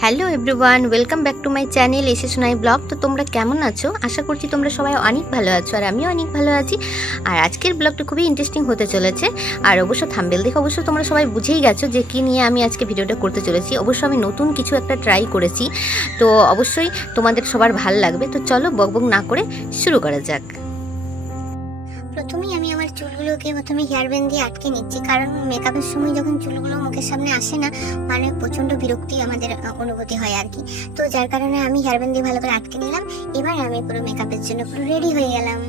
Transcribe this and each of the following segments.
Hello everyone, welcome back to my channel এসে শোনাই blog. তো তোমরা কেমন আছো? আশা করছি তোমরা সবাই অনেক ভালো আছো, আর আমিও অনেক ভালো আছি। আর আজকের ব্লগটা খুবই ইন্টারেস্টিং হতে চলেছে। আর অবশ্য থাম্বনেল দেখে অবশ্য তোমরা সবাই বুঝেই গেছো যে কী নিয়ে আমি আজকে ভিডিওটা করতে চলেছি। অবশ্য আমি নতুন কিছু একটা ট্রাই করেছি, তো অবশ্যই তোমাদের সবার ভালো লাগবে। তো চলো বকবক না করে শুরু করা যাক। প্রথমেই আমি আমার চুলগুলোকে প্রথমে হেয়ার ব্যান্ড দিয়ে আটকে নিচ্ছি, কারণ মেকআপের সময় যখন চুলগুলো মুখের সামনে আসে না, মানে প্রচন্ড বিরক্তি আমাদের অনুভূতি হয় আর কি। তো যার কারণে আমি হেয়ার ব্যান্ড দিয়ে ভালো করে আটকে নিলাম। এবার আমি পুরো মেকআপের জন্য পুরো রেডি হয়ে গেলাম।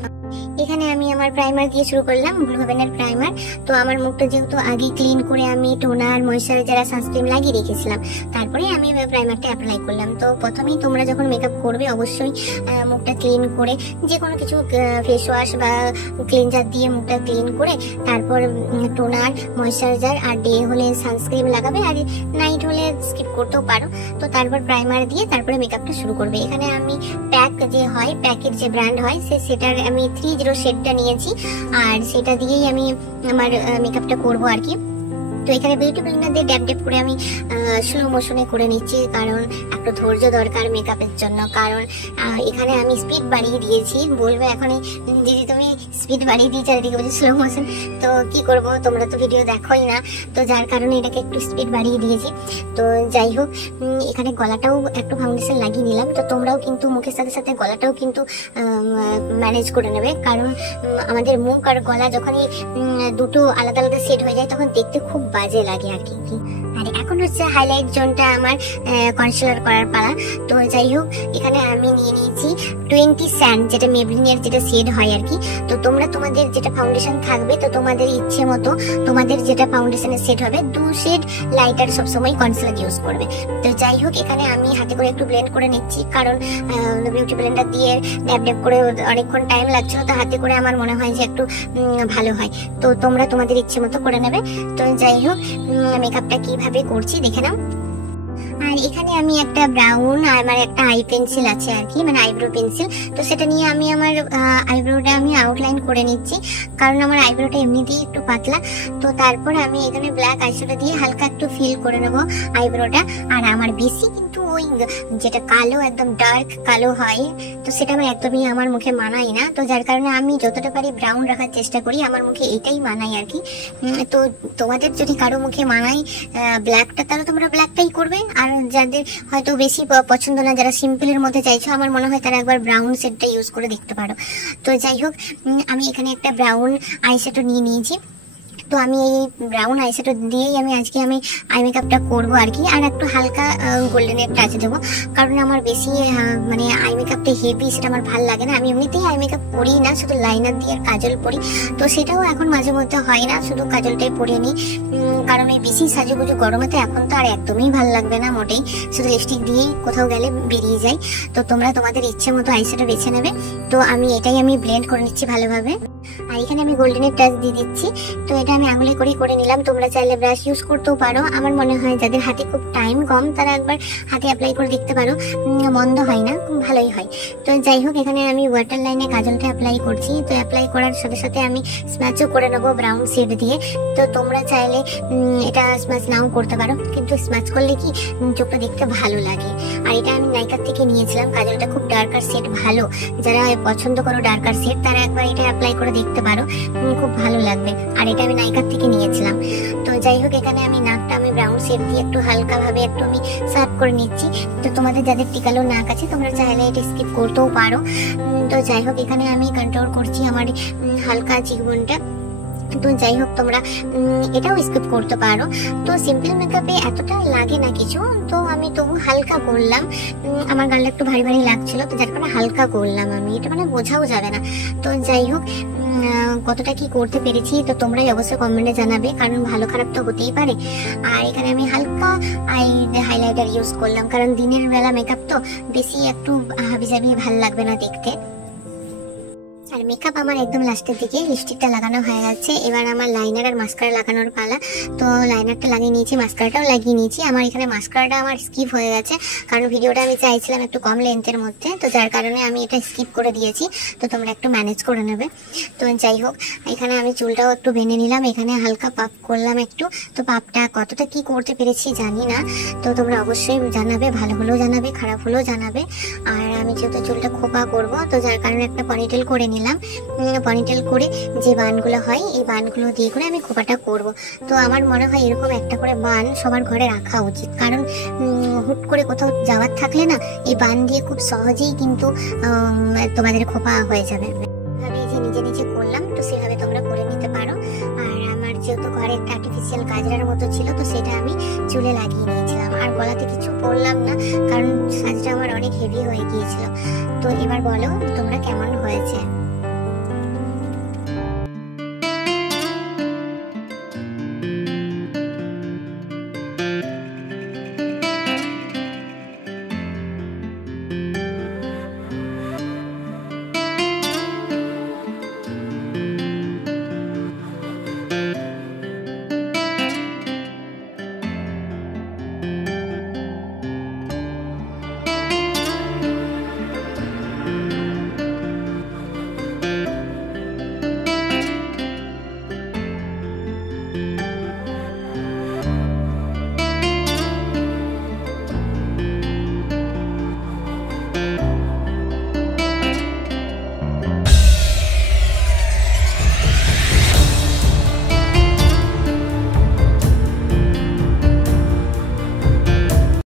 এখানে আমি আমার প্রাইমার দিয়ে শুরু করলাম, ব্লু হেভেনের প্রাইমার। তো আমার মুখটা যেহেতু আগে ক্লিন করে আমি টোনার, ময়েশ্চারাইজার আর সানস্ক্রিন লাগিয়ে রেখেছিলাম, তারপরে আমি প্রাইমারটা অ্যাপ্লাই করলাম। তো প্রথমেই তোমরা যখন মেকআপ করবে অবশ্যই মুখটা ক্লিন করে যে কোনো কিছু ফেস ওয়াশ বা ক্লিনজার দিয়ে মুখটা ক্লিন করে তারপর টোনার, ময়েশ্চারাইজার আর ডে হলে সানস্ক্রিন লাগাবে, আর নাইট হলে স্কিপ করতেও পারো। তো তারপর প্রাইমার দিয়ে তারপরে মেকআপটা শুরু করবে। এখানে আমি প্যাক যে হয়, প্যাকের যে ব্র্যান্ড হয় সেটার আমি 30 শেডটা নিয়েছি, আর সেটা দিয়েই আমি আমার মেকআপটা করবো আর কি। তো এখানে বিউটি ব্লেন্ডার দিয়ে ড্যাপ ড্যাপ করে আমি স্লো মোশনে করে নিচ্ছি, কারণ একটু ধৈর্য দরকার মেকআপের জন্য। কারণ এখানে আমি স্পিড বাড়িয়ে দিয়েছি। বলবে এখন দিদি তুমি স্পিড বাড়িয়ে দিয়েছি আর এদিকে বলছি স্লো মোশন, তো কি করব, তোমরা তো ভিডিও দেখোই না। তো যার কারণে এটাকে একটু স্পিড বাড়িয়ে দিয়েছি। তো যাই হোক, এখানে গলাটাও একটু ফাউন্ডেশন লাগিয়ে নিলাম। তো তোমরাও কিন্তু মুখের সাথে সাথে গলাটাও কিন্তু ম্যানেজ করে নেবে, কারণ আমাদের মুখ আর গলা যখনই দুটো আলাদা আলাদা সেট হয়ে যায় তখন দেখতে খুব বাজে লাগে আর কি। আর এখন হচ্ছে হাইলাইট জোনটা আমার কনসিলার করার পালা। তো যাই হোক, এখানে আমি নিয়ে নিয়েছি 20 স্যান্ড, যেটা মেবলিনের যেটা শেড হয় আর কি। তো তোমরা তোমাদের যেটা ফাউন্ডেশন থাকবে, তো তোমাদের ইচ্ছে মতো তোমাদের যেটা ফাউন্ডেশনের সেট হবে 2 শেড লাইটার সবসময় কনসিলার ইউজ করবে। তো যাই হোক, এখানে আমি হাতে করে একটু ব্লেন্ড করে নিচ্ছি, কারণ বিউটি ব্লেন্ডার দিয়ে ড্যাপ ড্যাপ করে অনেকক্ষণ টাইম লাগছিল, তো হাতে করে আমার মনে হয় যে একটু ভালো হয়। তো তোমরা তোমাদের ইচ্ছে মতো করে নেবে। তো যাই হোক, মেকআপটা কিভাবে করছি দেখে নাও। আর এখানে আমি একটা ব্রাউন আর আমার একটা আই পেন্সিল আছে আর কি, মানে আইব্রো পেন্সিল। তো সেটা নিয়ে আমি আমার আইব্রোটা আমি আউটলাইন করে নিচ্ছি, কারণ আমার আইব্রোটা এমনিতেই একটু পাতলা। তো তারপর আমি এখানে ব্ল্যাক আইশ্যাডো দিয়ে হালকা একটু ফিল করে নেবো আইব্রোটা। আর আমার বেশি কিন্তু ওই যেটা কালো, একদম ডার্ক কালো হয়, তো সেটা আমার একদমই আমার মুখে মানায় না। তো যার কারণে আমি যতটা পারি ব্রাউন রাখার চেষ্টা করি, আমার মুখে এটাই মানায় আর কি। তো তোমাদের যদি কারো মুখে মানায় ব্ল্যাকটা, তাহলে তোমরা ব্ল্যাকটাই করবে। আর যাদের হয়তো বেশি পছন্দ না, যারা সিম্পলের মধ্যে চাইছো, আমার মনে হয় তারা একবার ব্রাউন শেডটা ইউজ করে দেখতে পারো। তো যাই হোক, আমি এখানে একটা ব্রাউন আইশ্যাডো নিয়ে নিয়েছি। তো আমি এই ব্রাউন আইশ্যাডো দিয়েই আজকে আই মেকআপটা করবো আর কি। আর একটু হালকা গোল্ডেনের টাচ দেবো, কারণ আমার বেশি মানে আই মেকআপটা হেভি সেটা আমার ভালো লাগে না। আমি এমনিতেই আই মেকআপ করি না, শুধু লাইনার দিয়ে আর কাজল পরি। তো সেটাও এখন মাঝে মধ্যে হয় না, শুধু কাজলটাই পরে নিই, কারণ এই বেশি সাজুগুজু গরমে তো এখন তো আর একদমই ভালো লাগবে না মোটেই, শুধু লিপস্টিক দিয়েই কোথাও গেলে বেরিয়ে যায়। তো তোমরা তোমাদের ইচ্ছে মতো আইশ্যাডো বেছে নেবে। তো এটাই আমি ব্লেন্ড করে নিচ্ছি ভালোভাবে। আর এখানে আমি গোল্ডেনের টাচ দিয়ে দিচ্ছি। তো এটা আমি আঙুলে করে নিলাম। তোমরা চাইলে ব্রাশ ইউজ করতেও পারো। আমার মনে হয় যাদের হাতে খুব টাইম কম, তারা একবার হাতে অ্যাপ্লাই করে দেখতে পারো, মন্দ হয় না, ভালোই হয়। তো যাই হোক, এখানে আমি ওয়াটার লাইনে কাজলটা অ্যাপ্লাই করছি। তো অ্যাপ্লাই করার সাথে সাথে আমি স্ম্যাচও করে নেবো ব্রাউন শেড দিয়ে। তো তোমরা চাইলে এটা স্ম্যাচ নাও করতে পারো, কিন্তু স্ম্যাচ করলে কি চোখটা দেখতে ভালো লাগে। আর এটা আমি নাইকার থেকে নিয়েছিলাম। কাজলটা খুব ডার্কার শেড ভালো, যারা পছন্দ করো ডার্কার শেড, তারা একবার এটা অ্যাপ্লাই করে দেখতে পারো, খুব ভালো লাগবে। আর এটা আমি নাইকার থেকে নিয়েছিলাম। তো যাই হোক, এখানে আমি নাকটা আমি ব্রাউন শেড দিয়ে একটু হালকা ভাবে একটু আমি সার্ভ করে নিচ্ছি। তো তোমাদের যাদের টিকালো নাক আছে, তোমরা চাইলে এটা স্কিপ করতেও পারো। তো যাই হোক, এখানে আমি কন্ট্রোল করছি আমার হালকা চিকবোনটা। তো যাই হোক, তোমরা এটাও স্কিপ করতে পারো। তো সিম্পল মেকআপে এতটা লাগে না কিছু, তো আমি তবু হালকা করলাম। আমার গালটা একটু ভারী ভারী লাগছিল, তো যার কারণে হালকা করলাম আমি, এটা মানে বোঝাও যাবে না। তো যাই হোক, কতটা কি করতে পেরেছি তো তোমরাই অবশ্যই কমেন্টে জানাবে, কারণ ভালো খারাপ তো হতেই পারে। আর এখানে আমি হালকা হাইলাইটার ইউজ করলাম, কারণ দিনের বেলা মেকআপ তো বেশি একটু হাবিজাবি ভালো লাগবে না দেখতে। আর মেকআপ আমার একদম লাস্টের দিকে, লিপস্টিকটা লাগানো হয়ে গেছে। এবার আমার লাইনার আর মাস্কারা লাগানোর পালা। তো লাইনারটা লাগিয়ে নিয়েছি, মাস্কারাটাও লাগিয়ে নিয়েছি। আমার এখানে মাস্কারাটা আমার স্কিপ হয়ে গেছে, কারণ ভিডিওটা আমি চাইছিলাম একটু কম লেন্থের মধ্যে, তো যার কারণে আমি এটা স্কিপ করে দিয়েছি। তো তোমরা একটু ম্যানেজ করে নেবে। তো যাই হোক, এখানে আমি চুলটাও একটু বেঁধে নিলাম, এখানে হালকা পাপ করলাম একটু। তো পাপটা কতটা কি করতে পেরেছি জানি না, তো তোমরা অবশ্যই জানাবে, ভালো হলেও জানাবে, খারাপ হলেও জানাবে। আর আমি যেহেতু চুলটা খোপা করব, তো যার কারণে একটা পনিটেল করে নিলাম। পনিটেল করে যে বানগুলো হয়, এই বানগুলো দিয়ে করে আমি খোপাটা করব। তো আমার মনে হয় এরকম একটা করে বান সবার ঘরে রাখা উচিত, কারণ হুট করে কোথাও যাওয়ার থাকলে না, এই বান দিয়ে খুব সহজেই কিন্তু তোমাদের খোপা হয়ে যাবে। আমি যে নিজে নিজে করলাম, তো সেভাবে তোমরা করে নিতে পারো। আর আমার যেহেতু ঘরে একটা আর্টিফিশিয়াল গাজরার মতো ছিল, তো সেটা আমি চুলে লাগিয়ে নিয়েছিলাম। আর গলাতে কিছু পরলাম না, কারণ সাজটা আমার অনেক হেভি হয়ে গিয়েছিল। তো এবার বলো তোমরা কেমন হয়েছে।